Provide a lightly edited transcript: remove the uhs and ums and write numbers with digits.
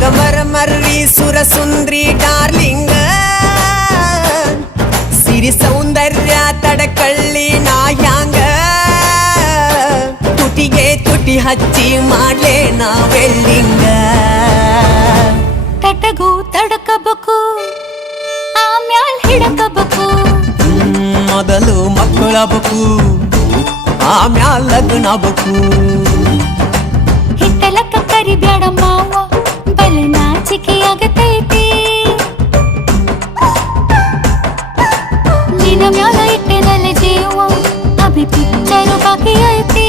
ಸಂಗಮರಮರ್ರಿ ಸುರಸುಂದ್ರಿ ಡಾರ್ಲಿಂಗ ಸಿರಿ ಸೌಂದರ್ಯ ತಡಕಳ್ಳಿ ನಾಯಾಂಗ ತುಟಿಗೆ ತುಟಿ ಹಚ್ಚಿ ಮಾಡ್ಲೆ ನಾವೆಲ್ಲಿಂಗ ತಟಗೂ ತಡಕಬೇಕು ಆಮ್ಯಾಲ್ ಹಿಡಕಬೇಕು ಮೊದಲು ಮಕ್ಕಳಬೇಕು ಆಮ್ಯಾಲ್ ಲಗ್ನಬೇಕು ಹಿತ್ತಲಕ್ಕ ಕರಿಬ್ಯಾಡ ಮಾವ ಬಲೆ ನಾಚಿಕೆ ಆಗತೈತಿ ನಿನ್ನ ಮ್ಯಾಲ ಇಟ್ಟೆನಲ್ಲ ಜೀವ ಅಭಿ ಪಿಕ್ಚರು ಬಾಕಿ ಐತಿ